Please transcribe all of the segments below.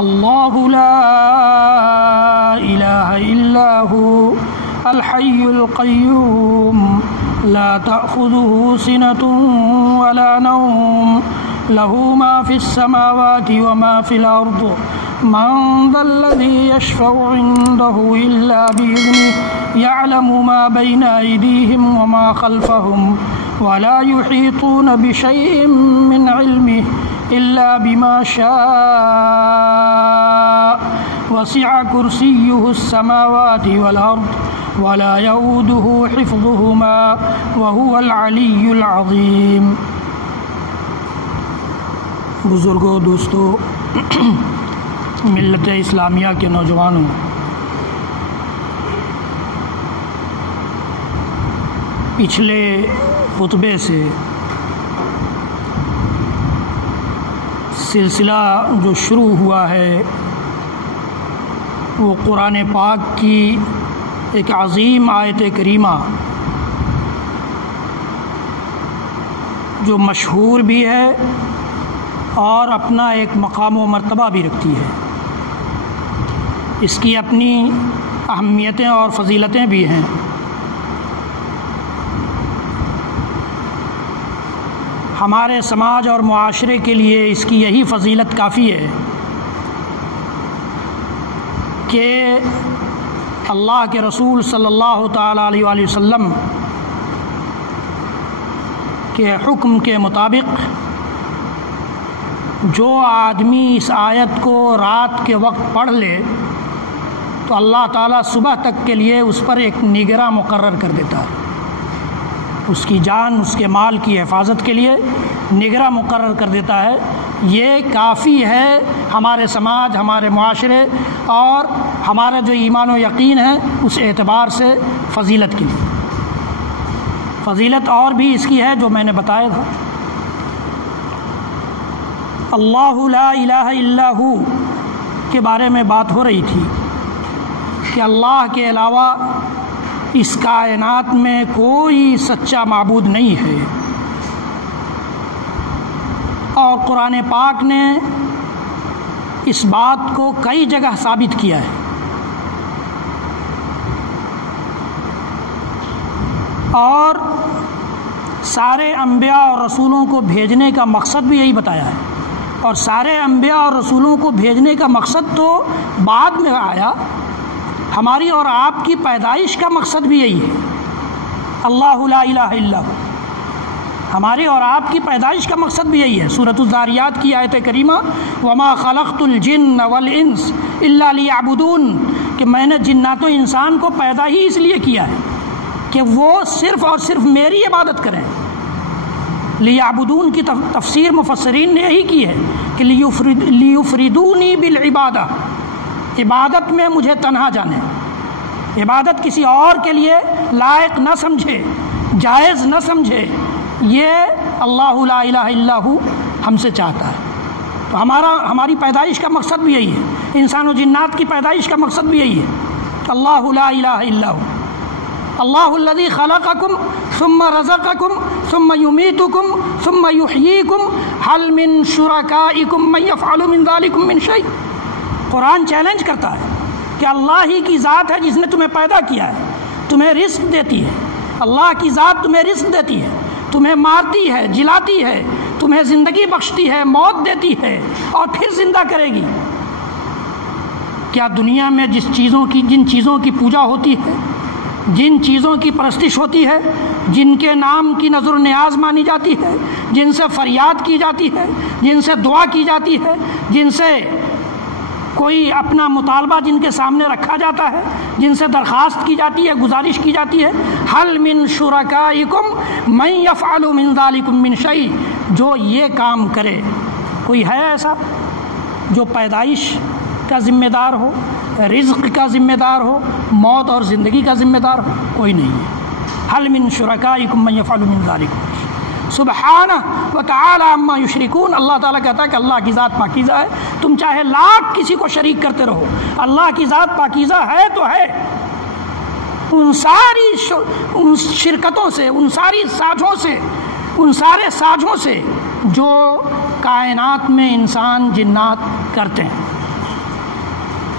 اللہ لا الہ الا هو الحی القیوم لا تأخذه سنة ولا نوم له ما في السماوات وما في الأرض من ذا الذي يشفع عنده إلا بإذنه يعلم ما بين أيديهم وما خلفهم ولا يحيطون بشيء من علمه إلا بما شاء وسع كرسيه السماوات والأرض ولا يؤوده حفظهما وهو العلي العظيم۔ بزرگوں، دوستو، ملت اسلامیہ کے نوجوانوں، پچھلے خطبے سے سلسلہ جو شروع ہوا ہے وہ قرآن پاک کی ایک عظیم آیت کریمہ جو مشہور بھی ہے اور اپنا ایک مقام و مرتبہ بھی رکھتی ہے، اس کی اپنی اہمیتیں اور فضیلتیں بھی ہیں۔ ہمارے سماج اور معاشرے کے لیے اس کی یہی فضیلت کافی ہے کہ اللہ کے رسول صلی اللہ تعالیٰ علیہ وآلہ وسلم کے حکم کے مطابق جو آدمی اس آیت کو رات کے وقت پڑھ لے تو اللہ تعالیٰ صبح تک کے لیے اس پر ایک نگراں مقرر کر دیتا ہے، اس کی جان، اس کے مال کی حفاظت کے لیے نگراں مقرر کر دیتا ہے۔ یہ کافی ہے ہمارے سماج، ہمارے معاشرے اور ہمارا جو ایمان و یقین ہے اس اعتبار سے فضیلت کے لیے۔ فضیلت اور بھی اس کی ہے جو میں نے بتایا تھا۔ اللہ لا الہ الا ہو کے بارے میں بات ہو رہی تھی کہ اللہ کے علاوہ اس کائنات میں کوئی سچا معبود نہیں ہے، اور قرآن پاک نے اس بات کو کئی جگہ ثابت کیا ہے، اور سارے انبیاء اور رسولوں کو بھیجنے کا مقصد بھی یہی بتایا ہے، اور سارے انبیاء اور رسولوں کو بھیجنے کا مقصد تو بعد میں آیا، ہماری اور آپ کی پیدائش کا مقصد بھی یہی ہے۔ اللہ لا الہ الا ہو، ہماری اور آپ کی پیدائش کا مقصد بھی یہی ہے۔ سورۃ الذاریات کی آیت کریمہ وما خلقت الجن والانس الا لیعبدون، کہ میں نے جنات و انسان کو پیدا ہی اس لیے کیا ہے کہ وہ صرف اور صرف میری عبادت کریں۔ لیعبدون کی تفسیر مفسرین نے یہی کی ہے کہ لیفردونی بالعبادہ، عبادت میں مجھے تنہا جانے، عبادت کسی اور کے لیے لائق نہ سمجھے، جائز نہ سمجھے، یہ اللہ لا الہ الا ہو ہم سے چاہتا ہے۔ تو ہماری پیدائش کا مقصد بھی یہی ہے، انسان و جنات کی پیدائش کا مقصد بھی یہی ہے، اللہ لا الہ الا ہو۔ اللہ الذی خلقکم ثم رزقکم ثم یمیتکم ثم یحییکم هل من شرکائکم من یفعل من ذلکم من شیء۔ قرآن چیلنج کرتا ہے کہ اللہ ہی کی ذات ہے جس نے تمہیں پیدا کیا ہے، تمہیں رزق دیتی ہے، اللہ کی ذات تمہیں رزق دیتی ہے، تمہیں مارتی ہے، جلاتی ہے، تمہیں زندگی بخشتی ہے، موت دیتی ہے اور پھر زندہ کرے گی۔ کیا دنیا میں جن چیزوں کی پوجا ہوتی ہے، جن چیزوں کی پرستش ہوتی ہے، جن کے نام کی نظر و نیاز مانی جاتی ہے، جن سے فریاد کی جاتی ہے، جن سے دعا کی جاتی ہے، جن سے کوئی اپنا مطالبہ جن کے سامنے رکھا جاتا ہے، جن سے درخواست کی جاتی ہے، گزارش کی جاتی ہے، حل من شرکائکم من یفعل من ذلکم من شیء، جو یہ کام کرے، کوئی ہے ایسا جو پیدائش کا ذمہ دار ہو، رزق کا ذمہ دار ہو، موت اور زندگی کا ذمہ دار ہو؟ کوئی نہیں ہے۔ حل من شرکائکم من یفعل من ذلکم سبحانہ وتعالی عما یشرکون۔ اللہ تعالیٰ کہتا ہے کہ اللہ کی ذات پاکیزہ ہے، تم چاہے لاکھ کسی کو شریک کرتے رہو، اللہ کی ذات پاکیزہ ہے تو ہے۔ ان شرکتوں سے، ان ساری سازوں سے، ان سارے سازوں سے جو کائنات میں انسان جنات کرتے ہیں،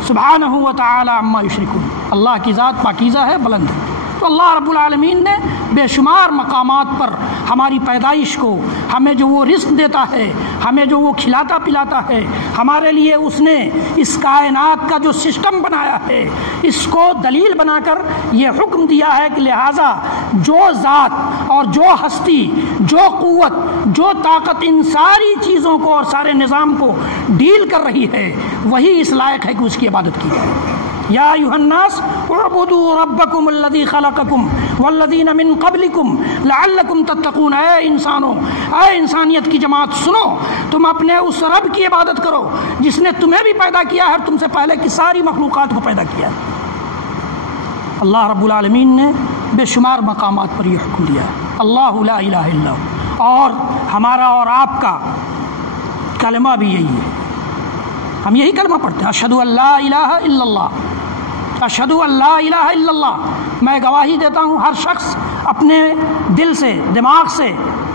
سبحانہ و تعالی عما یشرکون، اللہ کی ذات پاکیزہ ہے، بلند ہے۔ تو اللہ رب العالمین نے بے شمار مقامات پر ہماری پیدائش کو، ہمیں جو وہ رزق دیتا ہے، ہمیں جو وہ کھلاتا پلاتا ہے، ہمارے لیے اس نے اس کائنات کا جو سسٹم بنایا ہے، اس کو دلیل بنا کر یہ حکم دیا ہے کہ لہٰذا جو ذات اور جو ہستی، جو قوت، جو طاقت ان ساری چیزوں کو اور سارے نظام کو ڈیل کر رہی ہے، وہی اس لائق ہے کہ اس کی عبادت کی جائے۔ یا ایھا الناس اعبدوا ربکم الذی خلقکم والذین من قبلکم لعلکم تتقون۔ اے انسانوں، اے انسانیت کی جماعت، سنو، تم اپنے اس رب کی عبادت کرو جس نے تمہیں بھی پیدا کیا ہے اور تم سے پہلے کی ساری مخلوقات کو پیدا کیا ہے۔ اللہ رب العالمین نے بے شمار مقامات پر یہ حکم دیا ہے، اللہ لا الہ الا ہو، اور ہمارا اور آپ کا کلمہ بھی یہی ہے، ہم یہی کلمہ پڑھتے ہیں، اشہد ان لا الہ الا اللہ، اشہد ان لا الہ الا اللہ۔ میں گواہی دیتا ہوں، ہر شخص اپنے دل سے، دماغ سے،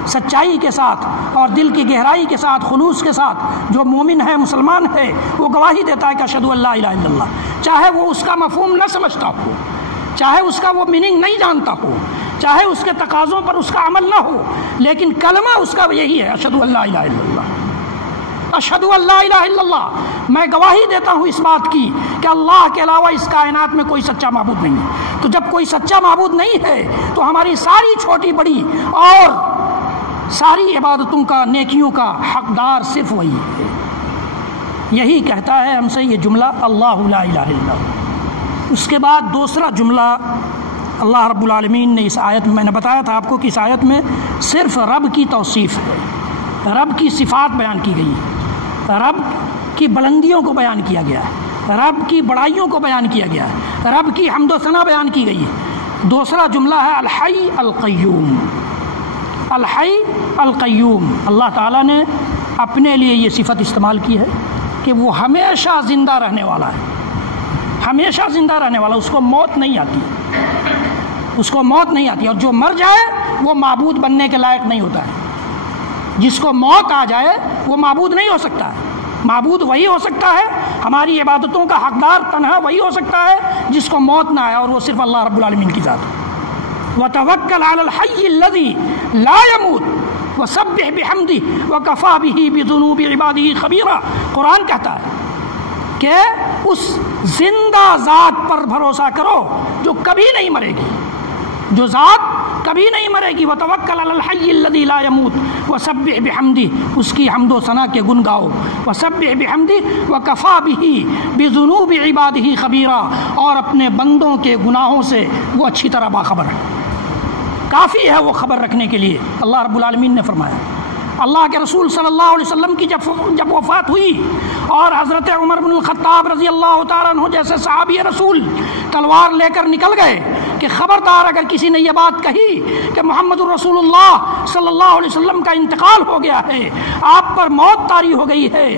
سچائی کے ساتھ اور دل کی گہرائی کے ساتھ، خلوص کے ساتھ، جو مومن ہے، مسلمان ہے، وہ گواہی دیتا ہے کہ اشہد ان لا الہ الا اللہ، چاہے وہ اس کا مفہوم نہ سمجھتا ہو، چاہے اس کا وہ میننگ نہیں جانتا ہو، چاہے اس کے تقاضوں پر اس کا عمل نہ ہو، لیکن کلمہ اس کا یہی ہے، اشہد ان لا الہ الا اللہ، اشہد ان لا الہ الا اللہ۔ میں گواہی دیتا ہوں اس بات کی کہ اللہ کے علاوہ اس کائنات میں کوئی سچا معبود نہیں ہے۔ تو جب کوئی سچا معبود نہیں ہے تو ہماری ساری چھوٹی بڑی اور ساری عبادتوں کا، نیکیوں کا حقدار صرف وہی ہے۔ یہی کہتا ہے ہم سے یہ جملہ، اللہ لا الہ الا اللہ۔ اس کے بعد دوسرا جملہ اللہ رب العالمین نے اس آیت میں نے بتایا تھا آپ کو کہ اس آیت میں صرف رب کی توصیف ہے، رب کی صفات بیان کی گئی ہے، رب کی بلندیوں کو بیان کیا گیا ہے، رب کی بڑائیوں کو بیان کیا گیا ہے، رب کی حمد و ثنا بیان کی گئی ہے۔ دوسرا جملہ ہے الحی القیوم، الحی القیوم۔ اللہ تعالیٰ نے اپنے لیے یہ صفت استعمال کی ہے کہ وہ ہمیشہ زندہ رہنے والا ہے، ہمیشہ زندہ رہنے والا، اس کو موت نہیں آتی، اس کو موت نہیں آتی، اور جو مر جائے وہ معبود بننے کے لائق نہیں ہوتا ہے۔ جس کو موت آ جائے وہ معبود نہیں ہو سکتا ہے، معبود وہی ہو سکتا ہے، ہماری عبادتوں کا حقدار تنہا وہی ہو سکتا ہے جس کو موت نہ آئے، اور وہ صرف اللہ رب العالمین کی ذات ہے۔ وَتَوَكَّلْ عَلَى الْحَيِّ الَّذِي لَا يَمُوتُ وَسَبِّحْ بِحَمْدِهِ وَكَفَىٰ بِهِ بِذُنُوبِ عِبَادِهِ خَبِيرًا۔ قرآن کہتا ہے کہ اس زندہ ذات پر بھروسہ کرو جو کبھی نہیں مرے گی، جو ذات کبھی نہیں مرے گی۔ وتوکل علی الحی الذی لا یموت وسبح بحمدہ، اس کی حمد و ثنا کے گن گاؤ، وسبح بحمدہ وکفی بہ بذنوب عبادہ خبیرا، اور اپنے بندوں کے گناہوں سے وہ اچھی طرح باخبر ہے، کافی ہے وہ خبر رکھنے کے لیے۔ اللہ رب العالمین نے فرمایا۔ اللہ کے رسول صلی اللہ علیہ وسلم کی جب وفات ہوئی اور حضرت عمر بن الخطاب رضی اللہ تعالیٰ عنہ جیسے صحابی رسول تلوار لے کر نکل گئے کہ خبردار اگر کسی نے یہ بات کہی کہ محمد الرسول اللہ صلی اللہ علیہ وسلم کا انتقال ہو گیا ہے، آپ پر موت طاری ہو گئی ہے،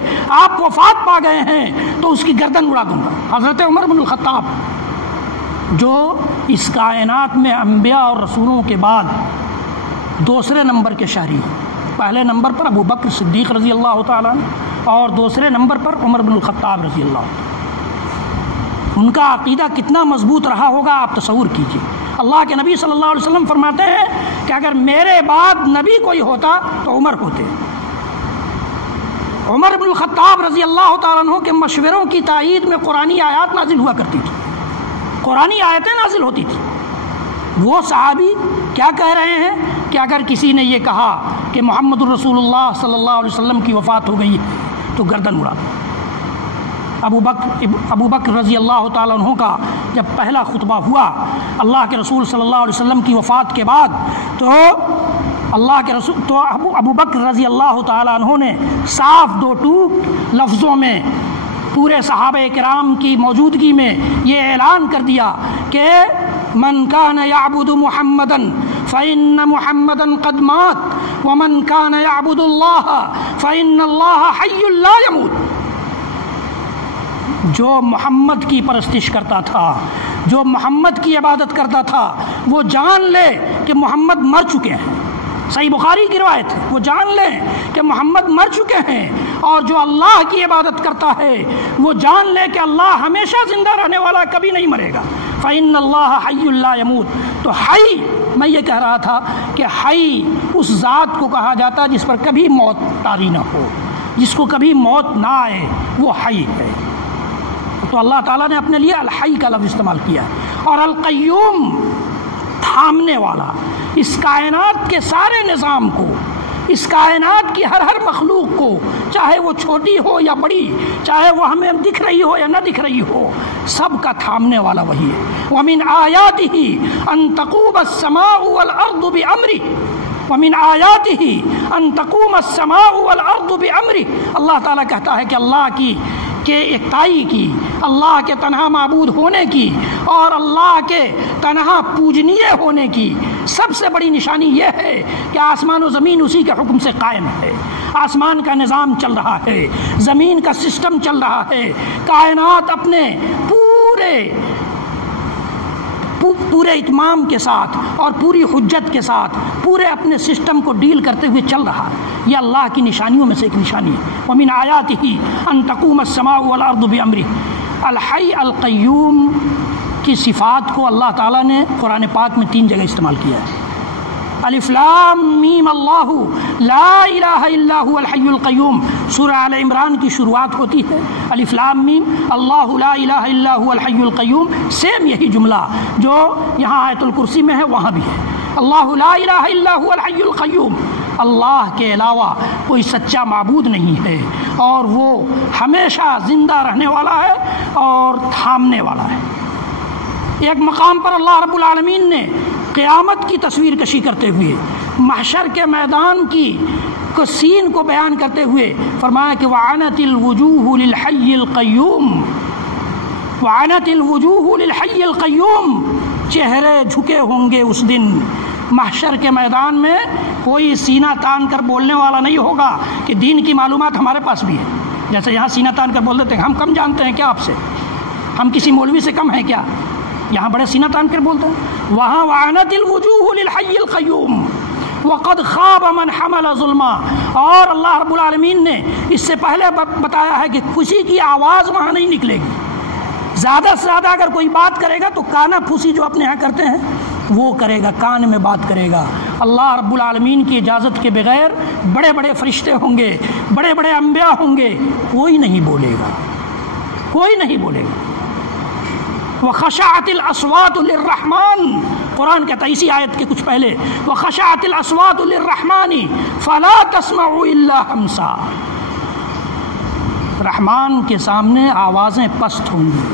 آپ وفات پا گئے ہیں، تو اس کی گردن اڑا دوں گا۔ حضرت عمر بن الخطاب جو اس کائنات میں انبیاء اور رسولوں کے بعد دوسرے نمبر کے شہری ہیں، پہلے نمبر پر ابو بکر صدیق رضی اللہ تعالیٰ عنہ اور دوسرے نمبر پر عمر بن الخطاب رضی اللہ عنہ، ان کا عقیدہ کتنا مضبوط رہا ہوگا آپ تصور کیجئے۔ اللہ کے نبی صلی اللہ علیہ وسلم فرماتے ہیں کہ اگر میرے بعد نبی کوئی ہوتا تو عمر ہوتے۔ عمر بن الخطاب رضی اللہ تعالیٰ عنہ کے مشوروں کی تائید میں قرآنی آیات نازل ہوا کرتی تھی، قرآنی آیتیں نازل ہوتی تھی۔ وہ صحابی کیا کہہ رہے ہیں کہ اگر کسی نے یہ کہا کہ محمد الرسول اللہ صلی اللہ علیہ وسلم کی وفات ہو گئی تو گردن اڑا دو۔ ابو بکر رضی اللہ تعالیٰ عنہ کا جب پہلا خطبہ ہوا اللہ کے رسول صلی اللہ علیہ وسلم کی وفات کے بعد، تو ابو بکر رضی اللہ تعالیٰ عنہ نے صاف دو ٹوک لفظوں میں پورے صحابہ کرام کی موجودگی میں یہ اعلان کر دیا کہ من کان یعبد محمدا فإن محمدا قد مات ومن کان یعبد اللہ فإن اللہ حی لا یموت۔ جو محمد کی پرستش کرتا تھا، جو محمد کی عبادت کرتا تھا، وہ جان لے کہ محمد مر چکے ہیں، صحیح بخاری کی روایت ہے، وہ جان لیں کہ محمد مر چکے ہیں، اور جو اللہ کی عبادت کرتا ہے وہ جان لے کہ اللہ ہمیشہ زندہ رہنے والا، کبھی نہیں مرے گا۔ فَإِنَّ اللَّهَ حَيٌّ لَا يَمُوتُ، تو حی، میں یہ کہہ رہا تھا کہ حی اس ذات کو کہا جاتا ہے جس پر کبھی موت طاری نہ ہو، جس کو کبھی موت نہ آئے، وہ حی ہے۔ تو اللہ تعالیٰ نے اپنے لیے الحی کا لفظ استعمال کیا ہے، اور القیوم تھامنے والا، اس کائنات کے سارے نظام کو، اس کائنات کی ہر مخلوق کو، چاہے وہ چھوٹی ہو یا بڑی، چاہے وہ ہمیں دکھ رہی ہو یا نہ دکھ رہی ہو، سب کا تھامنے والا وہی ہے۔ وَمِنْ آيَاتِهِ أَن تَقُومَ السَّمَاءُ وَالْأَرْضُ بِأَمْرِهِ، وَمِنْ آيَاتِهِ أَن تَقُومَ السَّمَاءُ وَالْأَرْضُ بِأَمْرِهِ، اللہ تعالیٰ کہتا ہے کہ اللہ کی اکتائی کی، اللہ کے تنہا معبود ہونے کی، اور اللہ کے تنہا پوجنیے ہونے کی سب سے بڑی نشانی یہ ہے کہ آسمان و زمین اسی کے حکم سے قائم ہے۔ آسمان کا نظام چل رہا ہے، زمین کا سسٹم چل رہا ہے، کائنات اپنے پورے اتمام کے ساتھ اور پوری حجت کے ساتھ پورے اپنے سسٹم کو ڈیل کرتے ہوئے چل رہا ہے۔ یہ اللہ کی نشانیوں میں سے ایک نشانی ہے۔ وَمِنْ آيَاتِهِ أَن تَقُومَ السَّمَاءُ وَالْأَرْضُ بِأَمْرِهِ، الحی القیوم کی صفات کو اللہ تعالیٰ نے قرآن پاک میں 3 جگہ استعمال کیا ہے۔ الف لام میم اللہ لا الہ الا هو الحی القیوم، سورہ آل عمران کی شروعات ہوتی ہے الف لام میم اللہ لا الہ الا هو الحی القیوم، سیم یہی جملہ جو یہاں آیت الکرسی میں ہے وہاں بھی ہے، اللہ لا الہ الا هو الحی القیوم، اللہ کے علاوہ کوئی سچا معبود نہیں ہے، اور وہ ہمیشہ زندہ رہنے والا ہے اور تھامنے والا ہے۔ ایک مقام پر اللہ رب العالمین نے قیامت کی تصویر کشی کرتے ہوئے، محشر کے میدان کی سین کو بیان کرتے ہوئے فرمایا کہ وَعَنَتِ الْوُجُوهُ لِلْحَيِّ الْقَيُّومِ، وَعَنَتِ الْوُجُوهُ لِلْحَيِّ الْقَيُّومِ، چہرے جھکے ہوں گے اس دن۔ محشر کے میدان میں کوئی سینہ تان کر بولنے والا نہیں ہوگا کہ دین کی معلومات ہمارے پاس بھی ہے، جیسے یہاں سینہ تان کر بول دیتے ہیں ہم کم جانتے ہیں کیا آپ سے، ہم کسی مولوی سے کم ہیں کیا، یہاں بڑے سینہ تان کر بولتے ہیں۔ وہاں وعنت الوجوہ للحی القیوم وقد خواب من حمل ظلما، اور اللہ رب العالمین نے اس سے پہلے بتایا ہے کہ کسی کی آواز وہاں نہیں نکلے گی، زیادہ سے زیادہ اگر کوئی بات کرے گا تو کانا پھوسی جو اپنے یہاں کرتے ہیں وہ کرے گا، کان میں بات کرے گا۔ اللہ رب العالمین کی اجازت کے بغیر بڑے بڑے فرشتے ہوں گے، بڑے بڑے انبیاء ہوں گے، کوئی نہیں بولے گا، کوئی نہیں بولے گا۔ وَخَشَعَتِ الْأَصْوَاتُ لِلرَّحْمَنِ، قرآن کہتا ہے اسی آیت کے کچھ پہلے وَخَشَعَتِ الْأَصْوَاتُ لِلرَّحْمَنِ فَلَا تَسْمَعُ إِلَّا ہَمْسًا، رحمان کے سامنے آوازیں پست ہوں گی،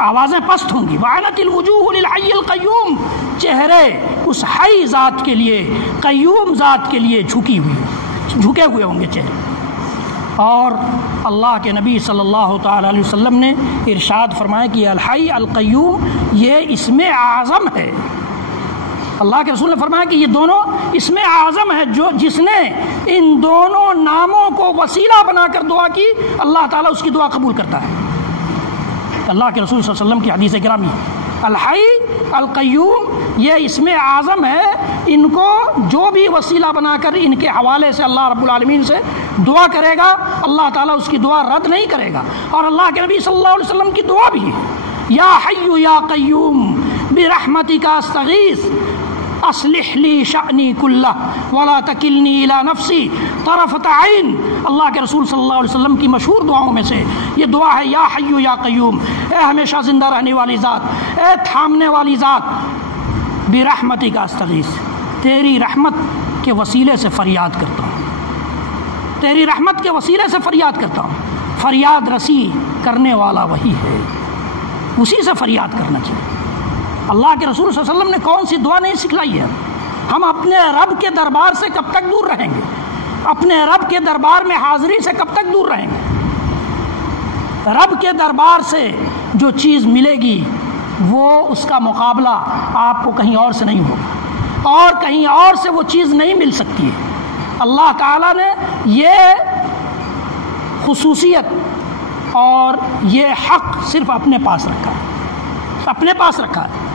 آوازیں پست ہوں گی۔ وَعَنَتِ الْوُجُوهُ لِلْحَيِّ الْقَيُّومِ، چہرے اس حی ذات کے لیے، قیوم ذات کے لیے جھکے ہوئے ہوں گے چہرے۔ اور اللہ کے نبی صلی اللہ تعالی علیہ وسلم نے ارشاد فرمایا کہ الحی القیوم یہ اسم اعظم ہے۔ اللہ کے رسول نے فرمایا کہ یہ دونوں اسم اعظم ہے، جو جس نے ان دونوں ناموں کو وسیلہ بنا کر دعا کی اللہ تعالیٰ اس کی دعا قبول کرتا ہے۔ اللہ کے رسول صلی اللہ علیہ وسلم کی حدیث گرامی، الحی القیوم یہ اسم اعظم ہے، ان کو جو بھی وسیلہ بنا کر ان کے حوالے سے اللہ رب العالمین سے دعا کرے گا اللہ تعالیٰ اس کی دعا رد نہیں کرے گا۔ اور اللہ کے نبی صلی اللہ علیہ وسلم کی دعا بھی ہے، یا حی یا قیوم برحمتک استغیث اصلح لی شأنی کلہ ولا تکلنی الی نفسی طرفۃ عین۔ اللہ کے رسول صلی اللہ علیہ وسلم کی مشہور دعاؤں میں سے یہ دعا ہے، یا حی یا قیوم، اے ہمیشہ زندہ رہنے والی ذات، اے تھامنے والی ذات، برحمتک استغیث، تیری رحمت کے وسیلے سے فریاد کرتا ہوں، تیری رحمت کے وسیلے سے فریاد کرتا ہوں۔ فریاد رسی کرنے والا وہی ہے، اسی سے فریاد کرنا چاہیے۔ اللہ کے رسول صلی اللہ علیہ وسلم نے کون سی دعا نہیں سکھلائی ہے؟ ہم اپنے رب کے دربار سے کب تک دور رہیں گے؟ اپنے رب کے دربار میں حاضری سے کب تک دور رہیں گے؟ رب کے دربار سے جو چیز ملے گی وہ اس کا مقابلہ آپ کو کہیں اور سے نہیں ہوگا، اور کہیں اور سے وہ چیز نہیں مل سکتی ہے۔ اللہ تعالیٰ نے یہ خصوصیت اور یہ حق صرف اپنے پاس رکھا ہے، اپنے پاس رکھا ہے۔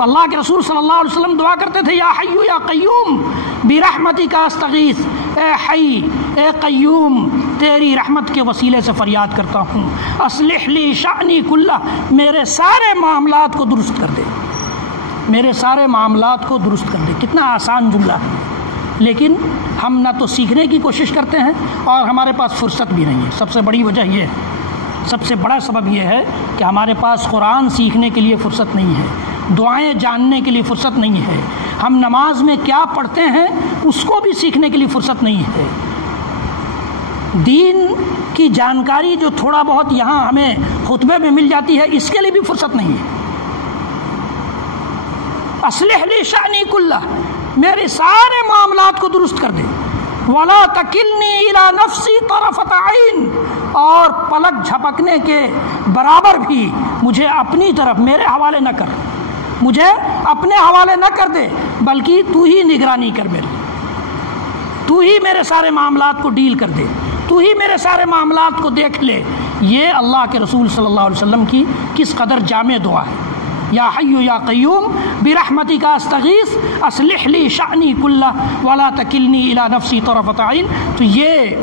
تو اللہ کے رسول صلی اللہ علیہ وسلم دعا کرتے تھے یا حی یا قیوم برحمتک استغیث، اے حی اے قیوم تیری رحمت کے وسیلے سے فریاد کرتا ہوں، اصلح لی شأنی کلہ میرے سارے معاملات کو درست کر دے، میرے سارے معاملات کو درست کر دے۔ کتنا آسان جملہ ہے، لیکن ہم نہ تو سیکھنے کی کوشش کرتے ہیں اور ہمارے پاس فرصت بھی نہیں ہے۔ سب سے بڑی وجہ یہ ہے، سب سے بڑا سبب یہ ہے کہ ہمارے پاس قرآن سیکھنے کے لیے فرصت نہیں ہے، دعائیں جاننے کے لیے فرصت نہیں ہے، ہم نماز میں کیا پڑھتے ہیں اس کو بھی سیکھنے کے لیے فرصت نہیں ہے، دین کی جانکاری جو تھوڑا بہت یہاں ہمیں خطبے میں مل جاتی ہے اس کے لیے بھی فرصت نہیں ہے۔ اصلح لی شأنی کلہ میرے سارے معاملات کو درست کر دے، ولا تکلنی الی نفسی طرفۃ عین اور پلک جھپکنے کے برابر بھی مجھے اپنی طرف میرے حوالے نہ کر، مجھے اپنے حوالے نہ کر دے بلکہ تو ہی نگرانی کر میری، تو ہی میرے سارے معاملات کو ڈیل کر دے، تو ہی میرے سارے معاملات کو دیکھ لے۔ یہ اللہ کے رسول صلی اللہ علیہ وسلم کی کس قدر جامع دعا ہے، یا حی یا قیوم برحمتک استغیث اصلح لی شأنی کلہ ولا تکلنی الی نفسی طرفۃ عین۔ تو یہ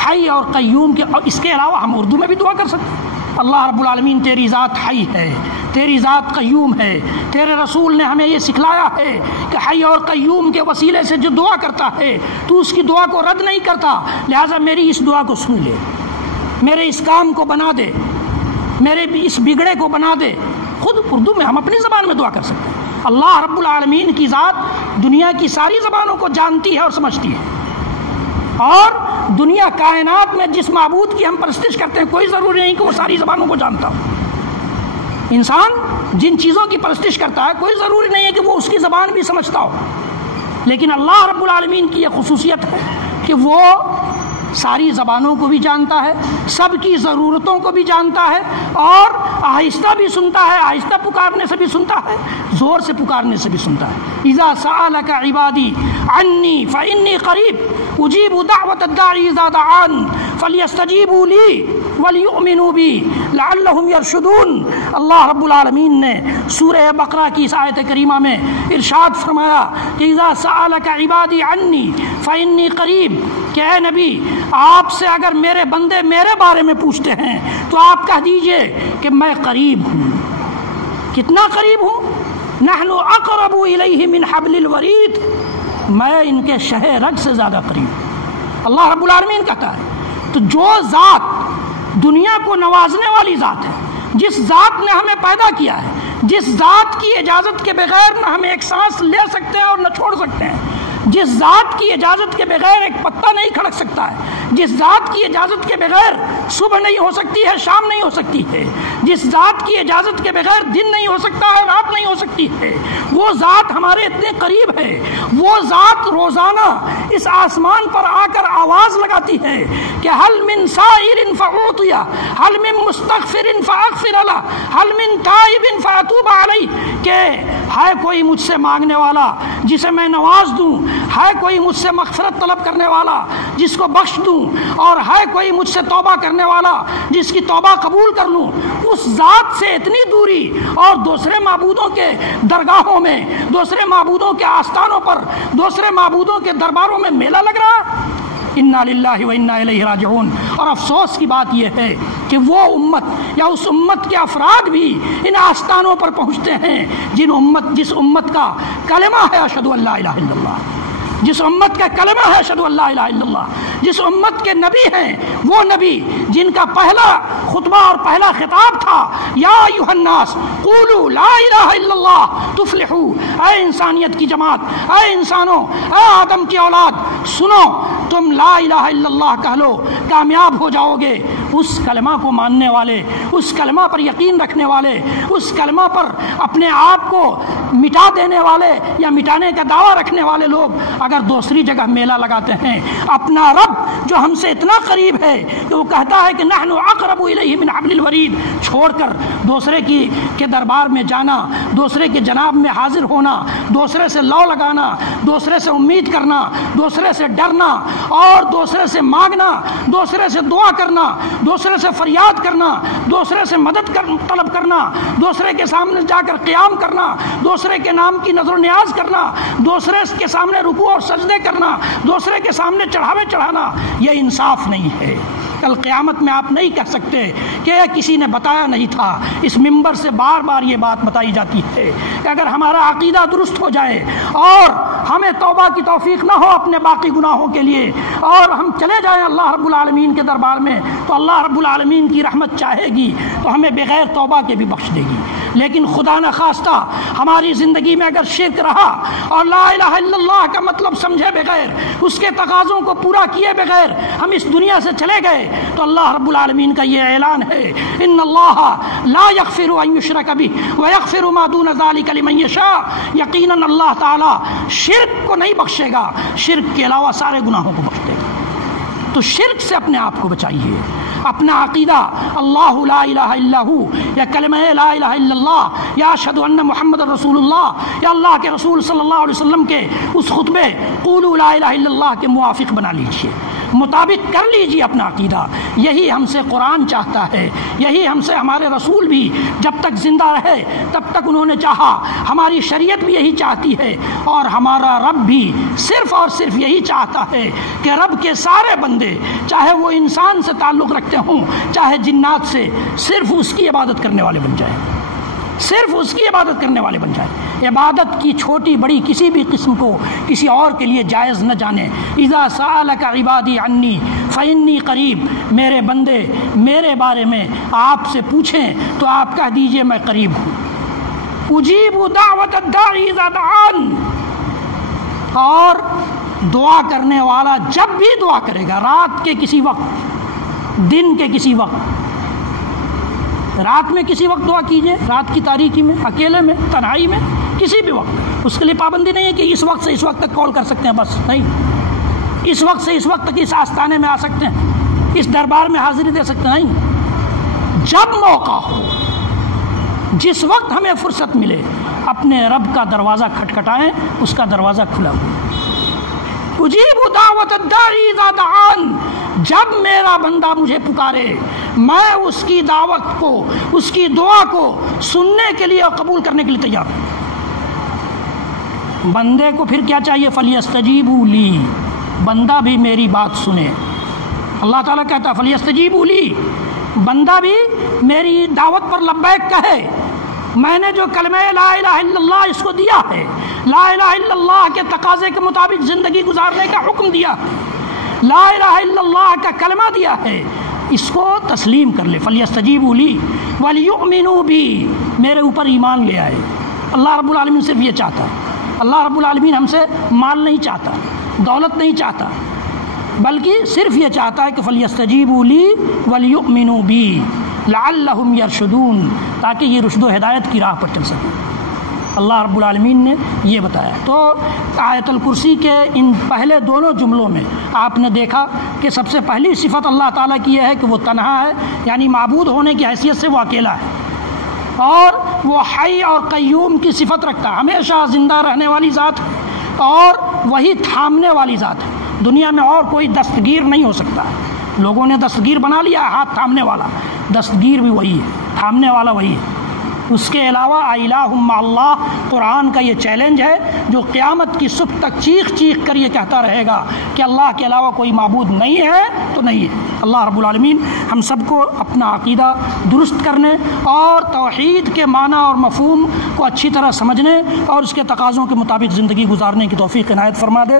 حی اور قیوم کے، اور اس کے علاوہ ہم اردو میں بھی دعا کر سکتے ہیں۔ اللہ رب العالمین تیری ذات حی ہے، تیری ذات قیوم ہے، تیرے رسول نے ہمیں یہ سکھلایا ہے کہ حی اور قیوم کے وسیلے سے جو دعا کرتا ہے تو اس کی دعا کو رد نہیں کرتا، لہٰذا میری اس دعا کو سن لے، میرے اس کام کو بنا دے، میرے اس بگڑے کو بنا دے۔ خود اردو میں ہم اپنی زبان میں دعا کر سکتے ہیں۔ اللہ رب العالمین کی ذات دنیا کی ساری زبانوں کو جانتی ہے اور سمجھتی ہے، اور دنیا کائنات میں جس معبود کی ہم پرستش کرتے ہیں کوئی ضروری نہیں کہ وہ ساری زبانوں کو جانتا ہو۔ انسان جن چیزوں کی پرستش کرتا ہے کوئی ضروری نہیں ہے کہ وہ اس کی زبان بھی سمجھتا ہو، لیکن اللہ رب العالمین کی یہ خصوصیت ہے کہ وہ ساری زبانوں کو بھی جانتا ہے، سب کی ضرورتوں کو بھی جانتا ہے، اور آہستہ بھی سنتا ہے، آہستہ پکارنے سے بھی سنتا ہے، زور سے پکارنے سے بھی سنتا ہے۔ اذا سألک عبادی عنی فإنی قریب اجیب دعوت الداعی اذا دعان فلیستجیبوا لی ولیؤمنوا بی لعلہم یرشدون۔ اللہ رب العالمین نے سورہ بقرہ کی اس آیت کریمہ میں ارشاد فرمایا کہ اذا سألک عبادی عنی فإنی قریب، کہ اے نبی آپ سے اگر میرے بندے میرے بارے میں پوچھتے ہیں تو آپ کہہ دیجئے کہ میں قریب ہوں۔ کتنا قریب ہوں؟ نحن اقرب الیہ من حبل الورید، میں ان کے شہ رگ سے زیادہ قریب ہوں، اللہ رب العالمین کہتا ہے۔ تو جو ذات دنیا کو نوازنے والی ذات ہے، جس ذات نے ہمیں پیدا کیا ہے، جس ذات کی اجازت کے بغیر نہ ہم ایک سانس لے سکتے ہیں اور نہ چھوڑ سکتے ہیں، جس ذات کی اجازت کے بغیر ایک پتا نہیں کھڑک سکتا ہے، جس ذات کی اجازت کے بغیر صبح نہیں ہو سکتی ہے، شام نہیں ہو سکتی ہے، جس ذات کی اجازت کے بغیر دن نہیں ہو سکتا ہے، رات نہیں ہو سکتی ہے، وہ ذات ہمارے اتنے قریب ہے، وہ ذات روزانہ اس آسمان پر آ کر آواز لگاتی ہے کہ حل من سائر فاعطی، حل من مستغفر فاغفر له، حل من تائب فاتوب علیہ، کہ ہے کوئی مجھ سے مانگنے والا جسے میں نواز دوں، ہے کوئی مجھ سے مغفرت طلب کرنے والا جس کو بخش دوں، اور ہے کوئی مجھ سے توبہ کرنے والا جس کی توبہ قبول کر لوں۔ اس ذات سے اتنی دوری اور دوسرے معبودوں کے درگاہوں میں، دوسرے معبودوں کے آستانوں پر، دوسرے معبودوں کے درباروں میں میلہ لگ رہا ہے۔ انا للہ و انا الیہ راجعون۔ اور افسوس کی بات یہ ہے کہ وہ امت یا اس امت کے افراد بھی ان آستانوں پر پہنچتے ہیں جس امت کا کلمہ ہے اشہد ان لا الہ الا اللہ، جس امت کا کلمہ ہے اشہد ان لا الہ الا اللہ، جس امت کے نبی ہیں وہ نبی جن کا پہلا خطبہ اور پہلا خطاب تھا یا ایھا الناس قولوا لا الہ الا اللہ تفلحوا، اے انسانیت کی جماعت، اے انسانوں، اے آدم کی اولاد، سنو تم لا الہ الا اللہ کہہ لو، کامیاب ہو جاؤ گے۔ اس کلمہ کو ماننے والے، اس کلمہ پر یقین رکھنے والے، اس کلمہ پر اپنے آپ کو مٹا دینے والے یا مٹانے کا دعویٰ رکھنے والے لوگ اگر مگر دوسری جگہ میلہ لگاتے ہیں اپنا رب جو ہم سے اتنا قریب ہے کہ وہ کہتا ہے کہ نحن اقرب الیہ من حبل الورید، چھوڑ کر دوسرے کے دربار میں جانا، دوسرے کے جناب میں حاضر ہونا، دوسرے سے لو لگانا، دوسرے سے امید کرنا، دوسرے سے ڈرنا اور دوسرے سے مانگنا، دوسرے سے دعا کرنا، دوسرے سے فریاد کرنا، دوسرے سے مدد طلب کرنا، دوسرے کے سامنے جا کر قیام کرنا، دوسرے کے نام کی نظر و نیاز کرنا، دوسرے کے سامنے رکوع اور سجدے کرنا، دوسرے کے سامنے چڑھاوے چڑھانا، یہ انصاف نہیں ہے۔ کل قیامت میں آپ نہیں کہہ سکتے کہ کسی نے بتایا نہیں تھا۔ اس منبر سے بار بار یہ بات بتائی جاتی ہے کہ اگر ہمارا عقیدہ درست ہو جائے اور ہمیں توبہ کی توفیق نہ ہو اپنے باقی گناہوں کے لیے اور ہم چلے جائیں اللہ رب العالمین کے دربار میں، تو اللہ رب العالمین کی رحمت چاہے گی تو ہمیں بغیر توبہ کے بھی بخش دے گی۔ لیکن خدا نخواستہ ہماری زندگی میں اگر شرک رہا اور لا الہ الا اللہ کا مطلب سمجھے بغیر، اس کے تقاضوں کو پورا کیے بغیر ہم اس دنیا سے چلے گئے، تو اللہ رب العالمین کا یہ اعلان ہے ان اللہ لا یغفر ان یشرک بہ ویغفر ما دون ذلک لمن یشاء، یقیناً اللہ تعالی شرک کو نہیں بخشے گا، شرک کے علاوہ سارے گناہوں کو بخش دے گا۔ تو شرک سے اپنے آپ کو بچائیے، اپنا عقیدہ اللہ لا الہ الا ہو یا کلمہ لا الہ الا اللہ یا اشہد ان محمد رسول اللہ یا اللہ کے رسول صلی اللہ علیہ وسلم کے اس خطبے قولوا لا الہ الا اللہ کے موافق بنا لیجئے، مطابق کر لیجئے اپنا عقیدہ۔ یہی ہم سے قرآن چاہتا ہے، یہی ہم سے ہمارے رسول بھی جب تک زندہ رہے تب تک انہوں نے چاہا، ہماری شریعت بھی یہی چاہتی ہے اور ہمارا رب بھی صرف اور صرف یہی چاہتا ہے کہ رب کے سارے بندے چاہے وہ انسان سے تعلق رکھتے ہوں چاہے جنات سے، صرف اس کی عبادت کرنے والے بن جائیں، صرف اس کی عبادت کرنے والے بن جائیں۔ عبادت کی چھوٹی بڑی کسی بھی قسم کو کسی اور کے لیے جائز نہ جانیں۔ اذا سألک عبادی عنی فإنی قریب، میرے بندے میرے بارے میں آپ سے پوچھیں تو آپ کہہ دیجئے میں قریب ہوں۔ اجیب دعوت الداعی اذا دعان، اور دعا کرنے والا جب بھی دعا کرے گا، رات کے کسی وقت، دن کے کسی وقت، رات میں کسی وقت دعا کیجئے، رات کی تاریکی میں، اکیلے میں، تنہائی میں، کسی بھی وقت۔ اس کے لیے پابندی نہیں ہے کہ اس وقت سے اس وقت تک کال کر سکتے ہیں، بس نہیں، اس وقت سے اس وقت تک اس آستانے میں آ سکتے ہیں، اس دربار میں حاضری دے سکتے ہیں، نہیں، جب موقع ہو، جس وقت ہمیں فرصت ملے اپنے رب کا دروازہ کھٹکھٹائیں، اس کا دروازہ کھلا ہوا۔ اجیب دعوت الداعی اذا دعان، جب میرا بندہ مجھے پکارے میں اس کی دعوت کو، اس کی دعا کو سننے کے لیے اور قبول کرنے کے لیے تیار ہوں۔ بندے کو پھر کیا چاہیے؟ فلیستجیبوا لی، بندہ بھی میری بات سنے۔ اللہ تعالیٰ کہتا ہے فلیستجیبوا لی، بندہ بھی میری دعوت پر لبیک کہے۔ میں نے جو کلمہ لا الہ الا اللہ اس کو دیا ہے، لا الہ الا اللہ کے تقاضے کے مطابق زندگی گزارنے کا حکم دیا ہے، لا الہ الا اللہ کا کلمہ دیا ہے، اس کو تسلیم کر لے۔ فلیستجیبوا لی ولیؤمنوا بی، میرے اوپر ایمان لے آئے۔ اللہ رب العالمین صرف یہ چاہتا ہے، اللہ رب العالمین ہم سے مال نہیں چاہتا، دولت نہیں چاہتا، بلکہ صرف یہ چاہتا ہے کہ فلیستجیبوا لی ولیؤمنوا بی لعلہم یرشدون، تاکہ یہ رشد و ہدایت کی راہ پر چل سکیں۔ اللہ رب العالمین نے یہ بتایا۔ تو آیت الکرسی کے ان پہلے دونوں جملوں میں آپ نے دیکھا کہ سب سے پہلی صفت اللہ تعالیٰ کی یہ ہے کہ وہ تنہا ہے، یعنی معبود ہونے کی حیثیت سے وہ اکیلا ہے، اور وہ حی اور قیوم کی صفت رکھتا ہے، ہمیشہ زندہ رہنے والی ذات ہے، اور وہی تھامنے والی ذات ہے۔ دنیا میں اور کوئی دستگیر نہیں ہو سکتا ہے۔ لوگوں نے دستگیر بنا لیا ہاتھ تھامنے والا، دستگیر بھی وہی ہے، تھامنے والا وہی ہے۔ اس کے علاوہ الہ مع اللہ، قرآن کا یہ چیلنج ہے جو قیامت کی صبح تک چیخ چیخ کر یہ کہتا رہے گا کہ اللہ کے علاوہ کوئی معبود نہیں ہے تو نہیں ہے۔ اللہ رب العالمین ہم سب کو اپنا عقیدہ درست کرنے اور توحید کے معنی اور مفہوم کو اچھی طرح سمجھنے اور اس کے تقاضوں کے مطابق زندگی گزارنے کی توفیق عنایت فرما دے۔